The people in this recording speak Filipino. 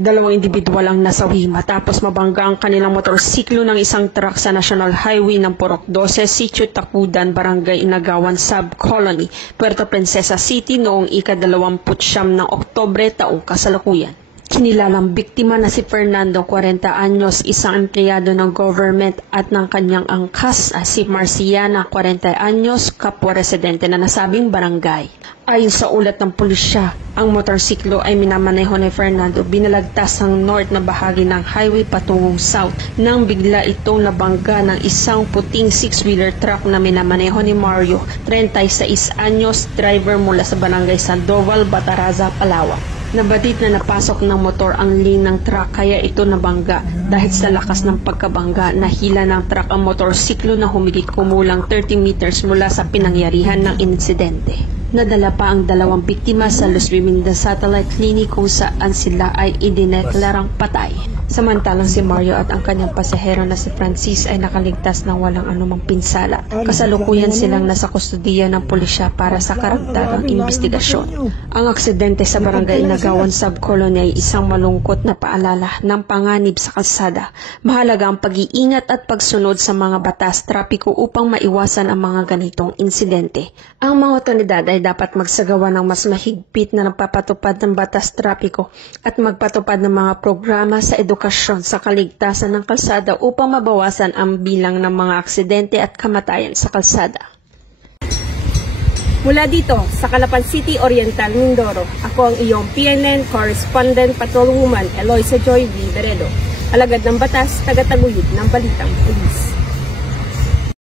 Dalawang individual ang nasawi matapos mabangga ang kanilang motorsiklo ng isang truck sa National Highway ng Purok 12, Sitio Takudan, Barangay Inagawan, Sub-Colony, Puerto Princesa City noong ika-29 ng Oktubre taong kasalukuyan. Kinilalang biktima na si Fernando, 40 anyos, isang empleyado ng government at ng kanyang angkas si Marciana, 40 anyos, kapwa residente na nasabing barangay. Ayon sa ulat ng pulisya, ang motorsiklo ay minamaneho ni Fernando binalagtas ang north na bahagi ng highway patungong south nang bigla itong nabangga ng isang puting six-wheeler truck na minamaneho ni Mario, 36 anyos, driver mula sa barangay Sandoval, Bataraza, Palawan. Nabatid na napasok ng motor ang lane ng truck kaya ito nabangga. Dahil sa lakas ng pagkabangga, nahila ng truck ang motorsiklo na humigit kumulang 30 meters mula sa pinangyarihan ng insidente. Nadala pa ang dalawang biktima sa Los Bimindas Satellite Clinic kung saan sila ay idineklarang patay. Samantalang si Mario at ang kanyang pasahero na si Francis ay nakaligtas ng walang anumang pinsala. Kasalukuyan silang nasa kustudiya ng pulisya para sa karagdagang investigasyon. Ang aksidente sa Barangay Inagawan Sub-Colony ay isang malungkot na paalala ng panganib sa kalsada. Mahalaga ang pag-iingat at pagsunod sa mga batas trapiko upang maiwasan ang mga ganitong insidente. Ang mga otoridad ay dapat magsagawa ng mas mahigpit na nagpapatupad ng batas trapiko at magpatupad ng mga programa sa edukasyon sa kaligtasan ng kalsada upang mabawasan ang bilang ng mga aksidente at kamatayan sa kalsada. Mula dito sa Calapan City, Oriental, Mindoro, ako ang iyong PNN Correspondent Patrolwoman Eloisa Joy V. Beredo, alagad ng batas, tagataguyod ng balitang pulis.